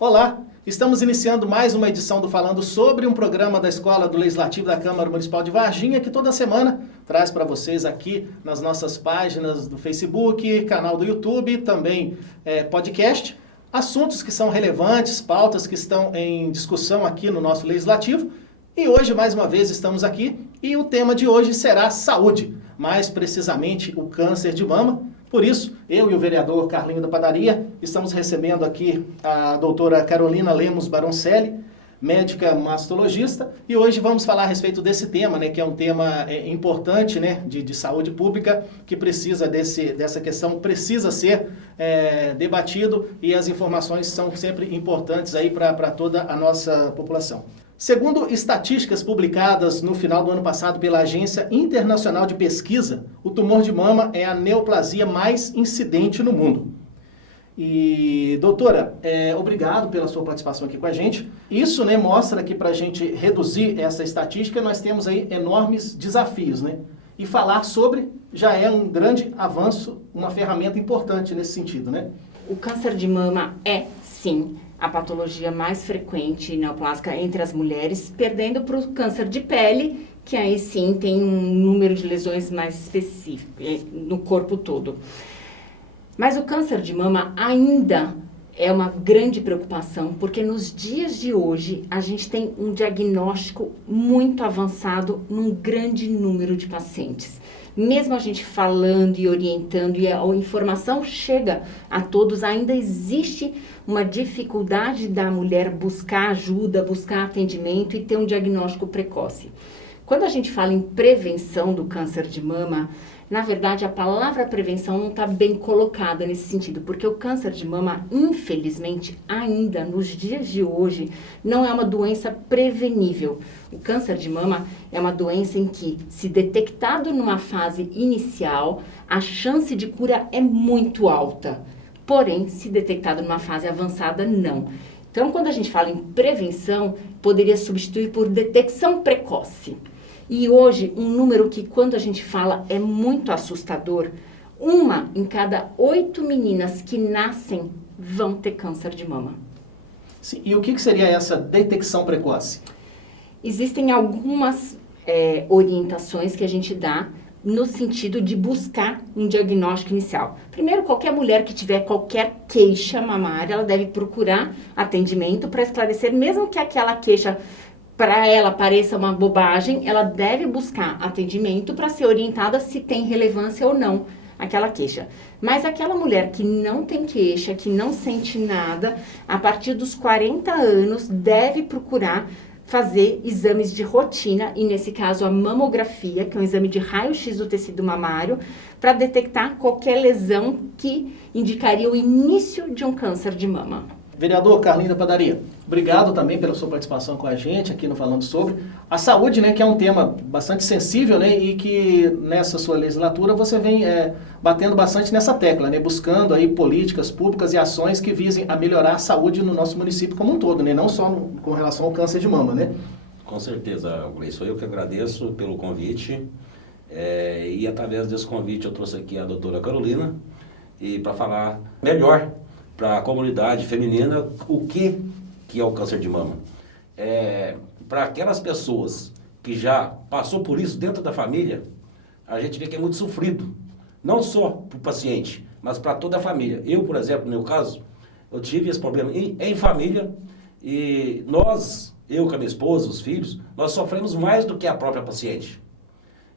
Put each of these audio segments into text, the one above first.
Olá, estamos iniciando mais uma edição do Falando Sobre, um programa da Escola do Legislativo da Câmara Municipal de Varginha, que toda semana traz para vocês aqui nas nossas páginas do Facebook, canal do YouTube, também podcast, assuntos que são relevantes, pautas que estão em discussão aqui no nosso Legislativo. E hoje, mais uma vez, estamos aqui e o tema de hoje será saúde, mais precisamente o câncer de mama. Por isso, eu e o vereador Carlinho da Padaria estamos recebendo aqui a doutora Carolina Lemos Baroncelli, médica mastologista, e hoje vamos falar a respeito desse tema, que é um tema importante, de saúde pública, que precisa dessa questão, precisa ser debatido, e as informações são sempre importantes aí para toda a nossa população. Segundo estatísticas publicadas no final do ano passado pela Agência Internacional de Pesquisa, o tumor de mama é a neoplasia mais incidente no mundo. E, doutora, obrigado pela sua participação aqui com a gente. Isso mostra que para a gente reduzir essa estatística, nós temos aí enormes desafios, E falar sobre já é um grande avanço, uma ferramenta importante nesse sentido, O câncer de mama é, sim, a patologia mais frequente neoplásica entre as mulheres, perdendo para o câncer de pele, que aí sim tem um número de lesões mais específico no corpo todo. Mas o câncer de mama ainda é uma grande preocupação, porque nos dias de hoje a gente tem um diagnóstico muito avançado num grande número de pacientes. Mesmo a gente falando e orientando e a informação chega a todos, ainda existe uma dificuldade da mulher buscar ajuda, buscar atendimento e ter um diagnóstico precoce. Quando a gente fala em prevenção do câncer de mama, na verdade a palavra prevenção não está bem colocada nesse sentido, porque o câncer de mama, infelizmente, ainda nos dias de hoje, não é uma doença prevenível. O câncer de mama é uma doença em que, se detectado numa fase inicial, a chance de cura é muito alta. Porém, se detectado numa fase avançada, não. Então, quando a gente fala em prevenção, poderia substituir por detecção precoce. E hoje, um número que, quando a gente fala, é muito assustador, 1 em cada 8 meninas que nascem vão ter câncer de mama. Sim, e o que seria essa detecção precoce? Existem algumas orientações que a gente dá no sentido de buscar um diagnóstico inicial. Primeiro, qualquer mulher que tiver qualquer queixa mamária, ela deve procurar atendimento para esclarecer, mesmo que aquela queixa para ela pareça uma bobagem, ela deve buscar atendimento para ser orientada se tem relevância ou não aquela queixa. Mas aquela mulher que não tem queixa, que não sente nada, a partir dos 40 anos deve procurar fazer exames de rotina, e nesse caso a mamografia, que é um exame de raio-x do tecido mamário, para detectar qualquer lesão que indicaria o início de um câncer de mama. Vereador Carlinho da Padaria, obrigado também pela sua participação com a gente aqui no Falando Sobre. A saúde, que é um tema bastante sensível, e que nessa sua legislatura você vem batendo bastante nessa tecla, buscando aí políticas públicas e ações que visem a melhorar a saúde no nosso município como um todo, não só com relação ao câncer de mama, Com certeza, Gleice. Eu que agradeço pelo convite e através desse convite eu trouxe aqui a doutora Carolina e para falar melhor para a comunidade feminina o que é o câncer de mama. Para aquelas pessoas que já passou por isso dentro da família, a gente vê que é muito sofrido, não só para o paciente, mas para toda a família. Eu, por exemplo, no meu caso, eu tive esse problema em família e eu com a minha esposa, os filhos, nós sofremos mais do que a própria paciente.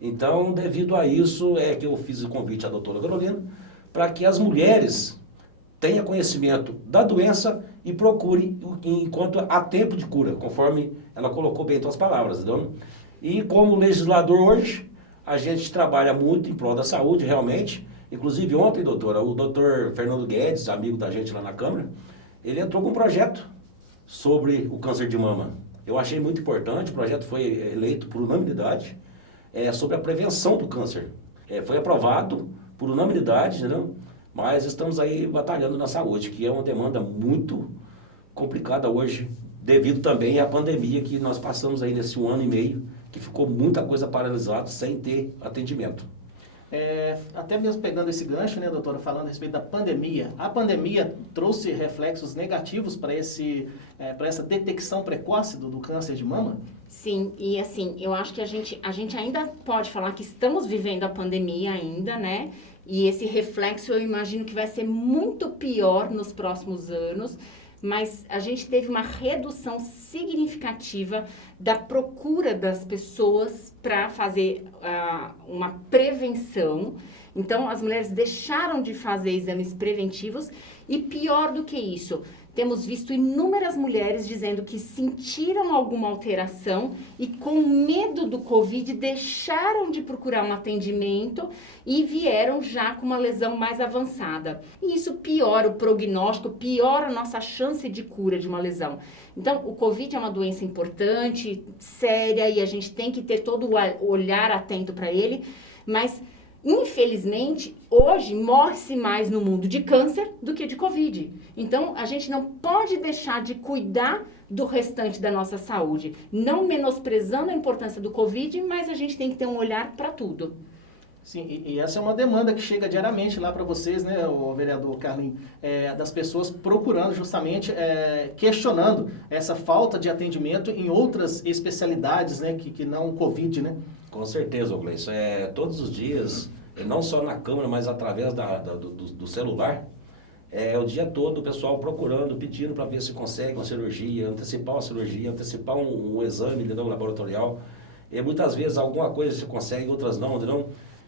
Então, devido a isso, que eu fiz o convite à doutora Carolina, para que as mulheres tenha conhecimento da doença e procure enquanto há tempo de cura, conforme ela colocou bem em suas palavras. Entendeu? E como legislador hoje, a gente trabalha muito em prol da saúde, realmente. Inclusive ontem, doutora, o doutor Fernando Guedes, amigo da gente lá na Câmara, ele entrou com um projeto sobre o câncer de mama. Eu achei muito importante, o projeto foi eleito por unanimidade, sobre a prevenção do câncer. Foi aprovado por unanimidade, entendeu? Mas estamos aí batalhando na saúde, que é uma demanda muito complicada hoje, devido também à pandemia que nós passamos aí nesse 1 ano e meio, que ficou muita coisa paralisada sem ter atendimento. Até mesmo pegando esse gancho, né, doutora, falando a respeito da pandemia. A pandemia trouxe reflexos negativos para essa detecção precoce do câncer de mama? Sim, e assim, eu acho que a gente ainda pode falar que estamos vivendo a pandemia ainda, né? E esse reflexo eu imagino que vai ser muito pior nos próximos anos, mas a gente teve uma redução significativa da procura das pessoas para fazer uma prevenção. Então, as mulheres deixaram de fazer exames preventivos e, pior do que isso, temos visto inúmeras mulheres dizendo que sentiram alguma alteração e, com medo do Covid, deixaram de procurar um atendimento e vieram já com uma lesão mais avançada. E isso piora o prognóstico, piora a nossa chance de cura de uma lesão. Então, o Covid é uma doença importante, séria, e a gente tem que ter todo o olhar atento para ele, mas infelizmente, hoje morre-se mais no mundo de câncer do que de Covid. Então, a gente não pode deixar de cuidar do restante da nossa saúde, não menosprezando a importância do Covid, mas a gente tem que ter um olhar para tudo. Sim, e essa é uma demanda que chega diariamente lá para vocês, né, o vereador Carlinhos, das pessoas procurando justamente, questionando essa falta de atendimento em outras especialidades, né, que não o Covid, né? Com certeza, Gleison. Todos os dias, não só na Câmara, mas através do celular, o dia todo o pessoal procurando, pedindo para ver se consegue uma cirurgia, antecipar uma cirurgia, antecipar um exame laboratorial. E muitas vezes alguma coisa se consegue, outras não.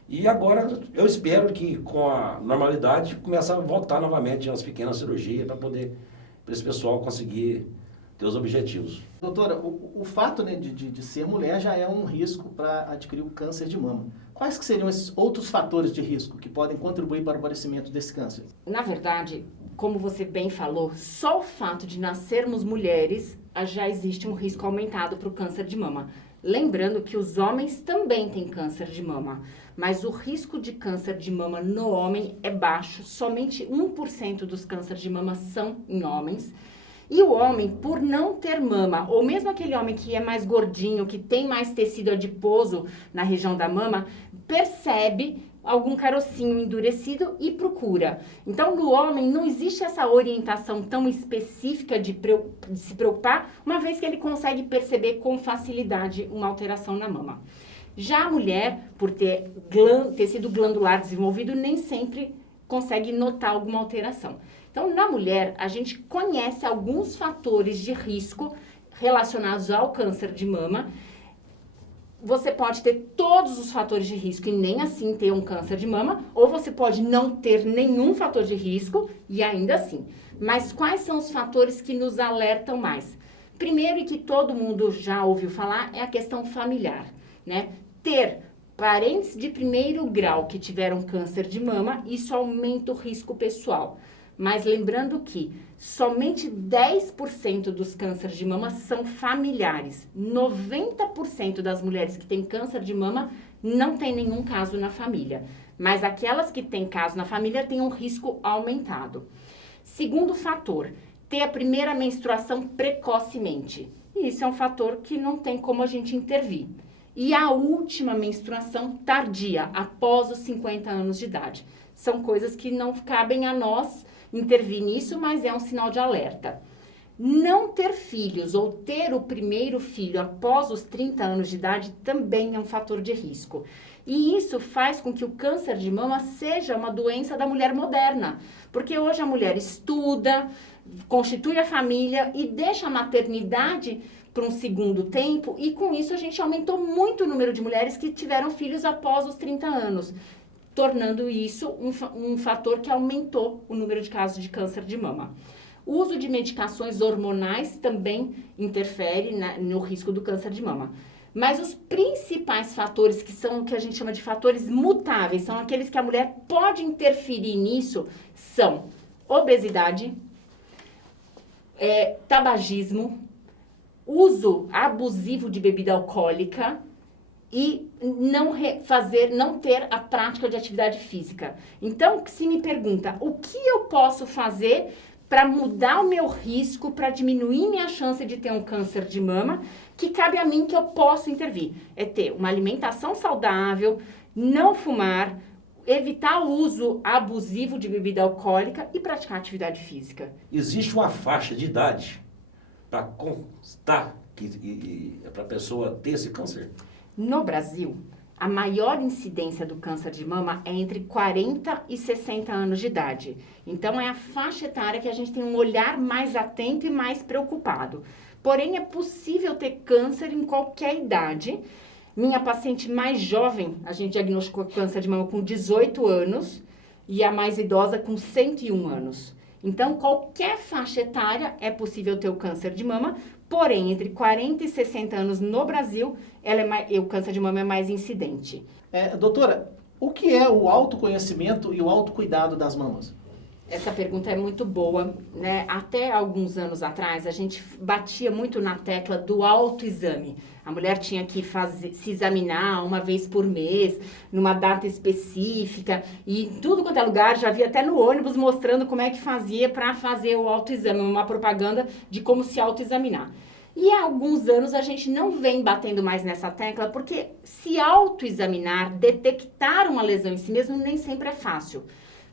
E agora eu espero que com a normalidade comece a voltar novamente as pequenas cirurgias para esse pessoal conseguir ter os objetivos. Doutora, o fato, né, de ser mulher já é um risco para adquirir o câncer de mama. Quais que seriam esses outros fatores de risco que podem contribuir para o aparecimento desse câncer? Na verdade, como você bem falou, só o fato de nascermos mulheres já existe um risco aumentado para o câncer de mama. Lembrando que os homens também têm câncer de mama, mas o risco de câncer de mama no homem é baixo, somente 1% dos cânceres de mama são em homens. E o homem, por não ter mama, ou mesmo aquele homem que é mais gordinho, que tem mais tecido adiposo na região da mama, percebe algum carocinho endurecido e procura. Então, no homem, não existe essa orientação tão específica de se preocupar, uma vez que ele consegue perceber com facilidade uma alteração na mama. Já a mulher, por ter tecido glandular desenvolvido, nem sempre consegue notar alguma alteração. Então, na mulher, a gente conhece alguns fatores de risco relacionados ao câncer de mama. Você pode ter todos os fatores de risco e nem assim ter um câncer de mama, ou você pode não ter nenhum fator de risco e ainda assim. Mas quais são os fatores que nos alertam mais? Primeiro, e que todo mundo já ouviu falar, é a questão familiar, né? Ter parentes de primeiro grau que tiveram câncer de mama, isso aumenta o risco pessoal. Mas lembrando que somente 10% dos cânceres de mama são familiares. 90% das mulheres que têm câncer de mama não tem nenhum caso na família. Mas aquelas que têm caso na família têm um risco aumentado. Segundo fator, ter a primeira menstruação precocemente. E isso é um fator que não tem como a gente intervir. E a última menstruação tardia, após os 50 anos de idade. São coisas que não cabem a nós intervir nisso, mas é um sinal de alerta. Não ter filhos ou ter o primeiro filho após os 30 anos de idade também é um fator de risco. E isso faz com que o câncer de mama seja uma doença da mulher moderna, porque hoje a mulher estuda, constitui a família e deixa a maternidade para um segundo tempo, e com isso a gente aumentou muito o número de mulheres que tiveram filhos após os 30 anos. Tornando isso um fator que aumentou o número de casos de câncer de mama. O uso de medicações hormonais também interfere no risco do câncer de mama. Mas os principais fatores, que são o que a gente chama de fatores mutáveis, são aqueles que a mulher pode interferir nisso, são obesidade, tabagismo, uso abusivo de bebida alcoólica, e não ter a prática de atividade física. Então, se me pergunta, o que eu posso fazer para mudar o meu risco, para diminuir minha chance de ter um câncer de mama, que cabe a mim, que eu posso intervir? É ter uma alimentação saudável, não fumar, evitar o uso abusivo de bebida alcoólica e praticar atividade física. Existe uma faixa de idade para constar para a pessoa ter esse câncer? No Brasil, a maior incidência do câncer de mama é entre 40 e 60 anos de idade. Então, é a faixa etária que a gente tem um olhar mais atento e mais preocupado. Porém, é possível ter câncer em qualquer idade. Minha paciente mais jovem, a gente diagnosticou câncer de mama com 18 anos e a mais idosa com 101 anos. Então, qualquer faixa etária é possível ter o câncer de mama, porém, entre 40 e 60 anos no Brasil, o câncer de mama é mais incidente. Doutora, o que é o autoconhecimento e o autocuidado das mamas? Essa pergunta é muito boa, né? Até alguns anos atrás, a gente batia muito na tecla do autoexame. A mulher tinha que se examinar uma vez por mês, numa data específica, e em tudo quanto é lugar, já vi até no ônibus mostrando como é que fazia para fazer o autoexame, uma propaganda de como se autoexaminar. E há alguns anos a gente não vem batendo mais nessa tecla, porque se autoexaminar, detectar uma lesão em si mesmo, nem sempre é fácil.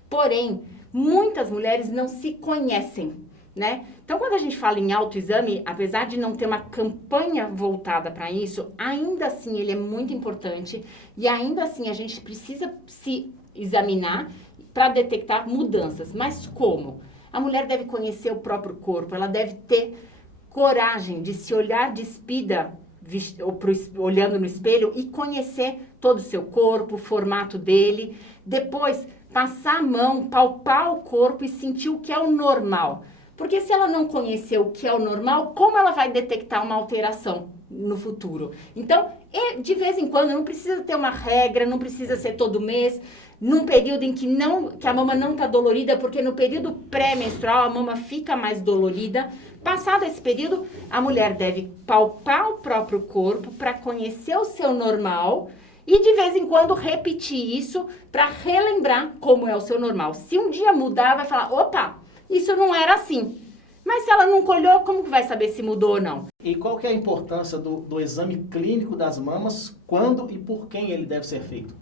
Porém, muitas mulheres não se conhecem, né? Então, quando a gente fala em autoexame, apesar de não ter uma campanha voltada para isso, ainda assim ele é muito importante e ainda assim a gente precisa se examinar para detectar mudanças. Mas como? A mulher deve conhecer o próprio corpo, ela deve ter coragem de se olhar despida, olhando no espelho e conhecer todo o seu corpo, o formato dele. Depois, passar a mão, palpar o corpo e sentir o que é o normal. Porque se ela não conhecer o que é o normal, como ela vai detectar uma alteração no futuro? Então, de vez em quando, não precisa ter uma regra, não precisa ser todo mês, num período em que a mama não está dolorida, porque no período pré-menstrual a mama fica mais dolorida. Passado esse período, a mulher deve palpar o próprio corpo para conhecer o seu normal e de vez em quando repetir isso para relembrar como é o seu normal. Se um dia mudar, vai falar, opa, isso não era assim. Mas se ela nunca olhou, como que vai saber se mudou ou não? E qual que é a importância do exame clínico das mamas, quando e por quem ele deve ser feito?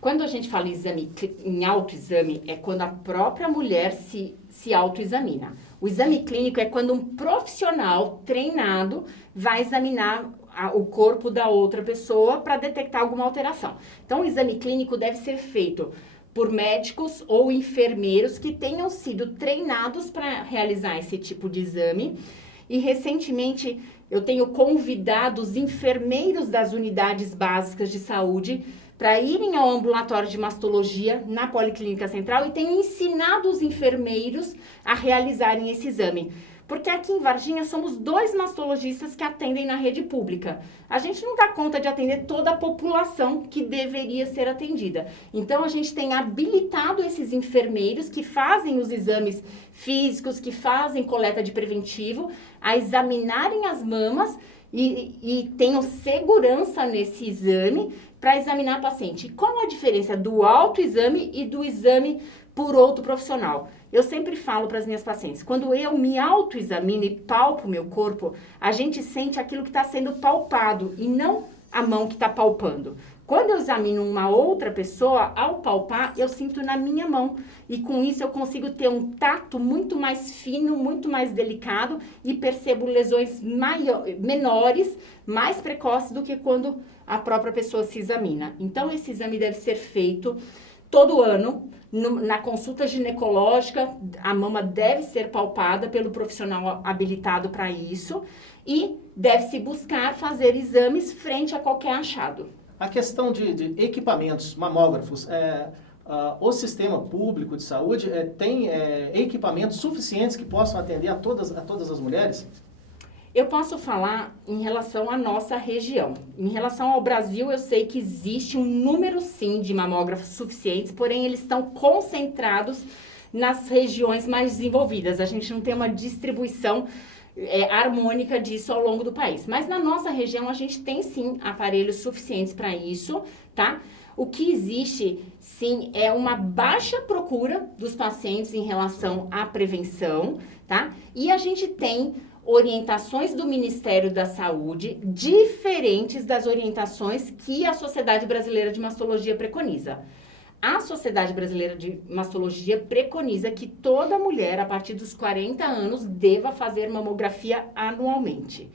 Quando a gente fala em autoexame, é quando a própria mulher se autoexamina. O exame clínico é quando um profissional treinado vai examinar o corpo da outra pessoa para detectar alguma alteração. Então, o exame clínico deve ser feito por médicos ou enfermeiros que tenham sido treinados para realizar esse tipo de exame. E, recentemente, eu tenho convidado os enfermeiros das unidades básicas de saúde para irem ao ambulatório de mastologia na Policlínica Central e tenho ensinado os enfermeiros a realizarem esse exame. Porque aqui em Varginha somos 2 mastologistas que atendem na rede pública. A gente não dá conta de atender toda a população que deveria ser atendida. Então, a gente tem habilitado esses enfermeiros que fazem os exames físicos, que fazem coleta de preventivo, a examinarem as mamas e tenham segurança nesse exame para examinar a paciente. Qual a diferença do autoexame e do exame por outro profissional? Eu sempre falo para as minhas pacientes, quando eu me autoexamino e palpo o meu corpo, a gente sente aquilo que está sendo palpado e não a mão que está palpando. Quando eu examino uma outra pessoa, ao palpar, eu sinto na minha mão. E com isso eu consigo ter um tato muito mais fino, muito mais delicado e percebo lesões menores, mais precoces do que quando a própria pessoa se examina. Então, esse exame deve ser feito todo ano, na consulta ginecológica, a mama deve ser palpada pelo profissional habilitado para isso e deve-se buscar fazer exames frente a qualquer achado. A questão de equipamentos, mamógrafos, o sistema público de saúde tem equipamentos suficientes que possam atender a todas as mulheres? Eu posso falar em relação à nossa região. Em relação ao Brasil, eu sei que existe um número, sim, de mamógrafos suficientes, porém eles estão concentrados nas regiões mais desenvolvidas. A gente não tem uma distribuição harmônica disso ao longo do país. Mas na nossa região, a gente tem, sim, aparelhos suficientes para isso, tá? O que existe, sim, é uma baixa procura dos pacientes em relação à prevenção, tá? E a gente tem orientações do Ministério da Saúde diferentes das orientações que a Sociedade Brasileira de Mastologia preconiza. A Sociedade Brasileira de Mastologia preconiza que toda mulher, a partir dos 40 anos, deva fazer mamografia anualmente.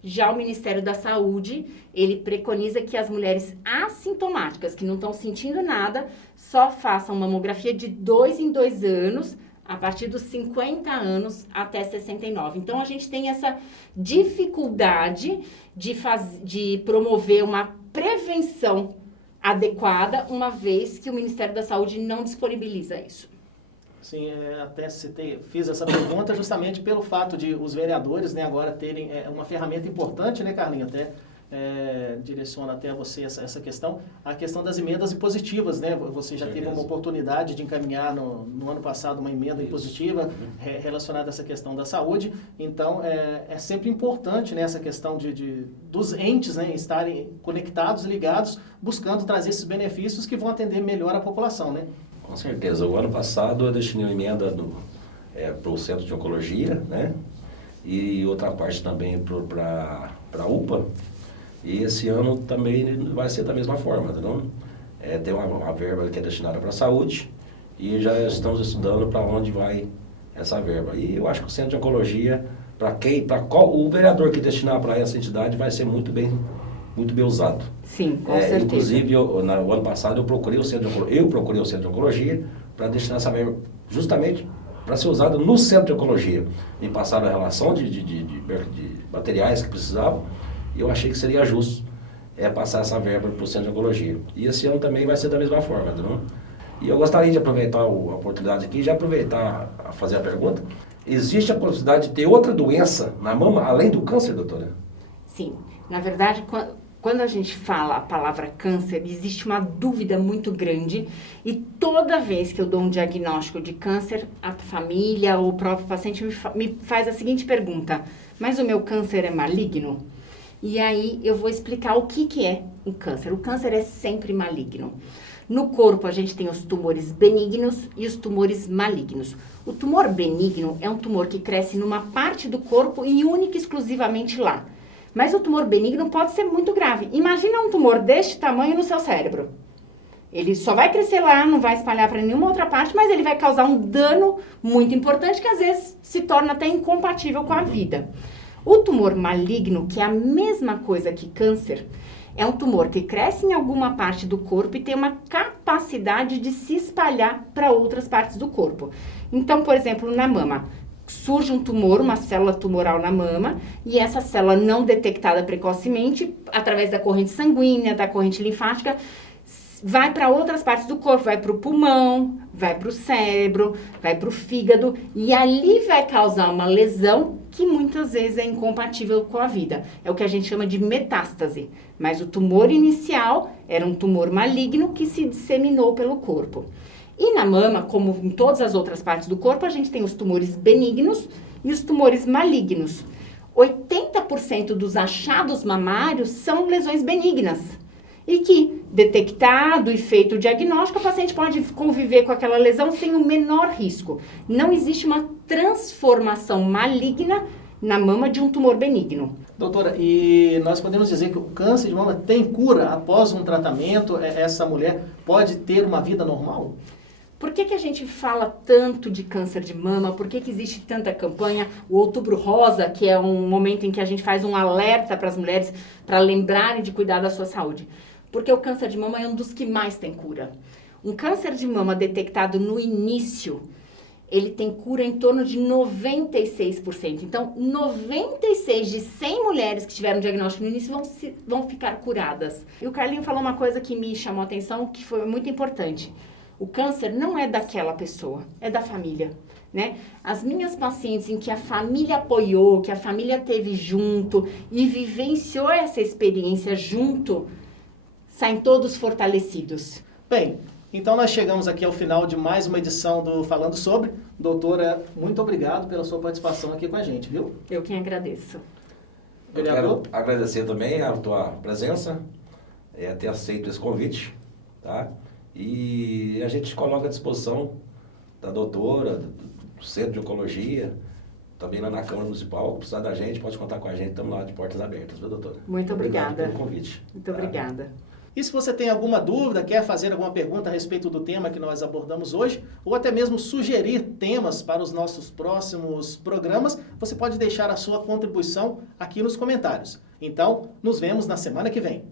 Já o Ministério da Saúde, ele preconiza que as mulheres assintomáticas, que não estão sentindo nada, só façam mamografia de 2 em 2 anos, a partir dos 50 anos até 69. Então, a gente tem essa dificuldade de promover uma prevenção adequada, uma vez que o Ministério da Saúde não disponibiliza isso. Sim, até fiz essa pergunta justamente pelo fato de os vereadores, né, agora terem uma ferramenta importante, né, Carlinhos, até direciona até a você essa questão, a questão das emendas impositivas, né? Você já teve uma oportunidade de encaminhar no ano passado uma emenda impositiva relacionada a essa questão da saúde, então é sempre importante, né, essa questão dos entes, né, estarem conectados, ligados, buscando trazer esses benefícios que vão atender melhor a população, né? Com certeza. O ano passado eu destinei uma emenda para o Centro de Oncologia, né? E outra parte também para a UPA. E esse ano também vai ser da mesma forma, entendeu? Tem uma verba que é destinada para a saúde e já estamos estudando para onde vai essa verba. E eu acho que o Centro de Oncologia, o vereador que destinar para essa entidade vai ser muito bem usado. Sim, com certeza. Inclusive, no ano passado eu procurei o Centro de Oncologia para destinar essa verba justamente para ser usada no Centro de Oncologia. Me passaram a relação de materiais que precisavam e eu achei que seria justo passar essa verba para o Centro de Oncologia. E esse ano também vai ser da mesma forma, entendeu? E eu gostaria de aproveitar a oportunidade aqui e já aproveitar a fazer a pergunta. Existe a possibilidade de ter outra doença na mama, além do câncer, doutora? Sim. Na verdade, quando a gente fala a palavra câncer, existe uma dúvida muito grande e toda vez que eu dou um diagnóstico de câncer, a família ou o próprio paciente me faz a seguinte pergunta: mas o meu câncer é maligno? E aí eu vou explicar o que é o câncer. O câncer é sempre maligno. No corpo a gente tem os tumores benignos e os tumores malignos. O tumor benigno é um tumor que cresce numa parte do corpo e única e exclusivamente lá. Mas o tumor benigno pode ser muito grave. Imagina um tumor deste tamanho no seu cérebro. Ele só vai crescer lá, não vai espalhar para nenhuma outra parte, mas ele vai causar um dano muito importante que às vezes se torna até incompatível com a vida. O tumor maligno, que é a mesma coisa que câncer, é um tumor que cresce em alguma parte do corpo e tem uma capacidade de se espalhar para outras partes do corpo. Então, por exemplo, na mama, surge um tumor, uma célula tumoral na mama, e essa célula não detectada precocemente, através da corrente sanguínea, da corrente linfática, vai para outras partes do corpo, vai para o pulmão, vai para o cérebro, vai para o fígado, e ali vai causar uma lesão que muitas vezes é incompatível com a vida. É o que a gente chama de metástase. Mas o tumor inicial era um tumor maligno que se disseminou pelo corpo. E na mama, como em todas as outras partes do corpo, a gente tem os tumores benignos e os tumores malignos. 80% dos achados mamários são lesões benignas. E que, detectado e feito o diagnóstico, o paciente pode conviver com aquela lesão sem o menor risco. Não existe uma transformação maligna na mama de um tumor benigno. Doutora, e nós podemos dizer que o câncer de mama tem cura após um tratamento? Essa mulher pode ter uma vida normal? Por que a gente fala tanto de câncer de mama? Por que existe tanta campanha? O Outubro Rosa, que é um momento em que a gente faz um alerta para as mulheres para lembrarem de cuidar da sua saúde. Porque o câncer de mama é um dos que mais tem cura. Um câncer de mama detectado no início, ele tem cura em torno de 96%. Então, 96 de 100 mulheres que tiveram diagnóstico no início vão ficar curadas. E o Carlinho falou uma coisa que me chamou a atenção, que foi muito importante. O câncer não é daquela pessoa, é da família, né? As minhas pacientes em que a família apoiou, que a família teve junto e vivenciou essa experiência junto, saem todos fortalecidos. Bem, então nós chegamos aqui ao final de mais uma edição do Falando Sobre. Doutora, muito obrigado pela sua participação aqui com a gente, viu? Eu quem agradeço. Eu quero agradecer também a tua presença, ter aceito esse convite, tá? E a gente coloca à disposição da doutora, do Centro de Oncologia, também lá na Câmara Municipal. Se precisar da gente, pode contar com a gente, estamos lá de portas abertas, viu, doutora? Muito obrigada. Obrigado pelo convite. Muito obrigada. E se você tem alguma dúvida, quer fazer alguma pergunta a respeito do tema que nós abordamos hoje, ou até mesmo sugerir temas para os nossos próximos programas, você pode deixar a sua contribuição aqui nos comentários. Então, nos vemos na semana que vem.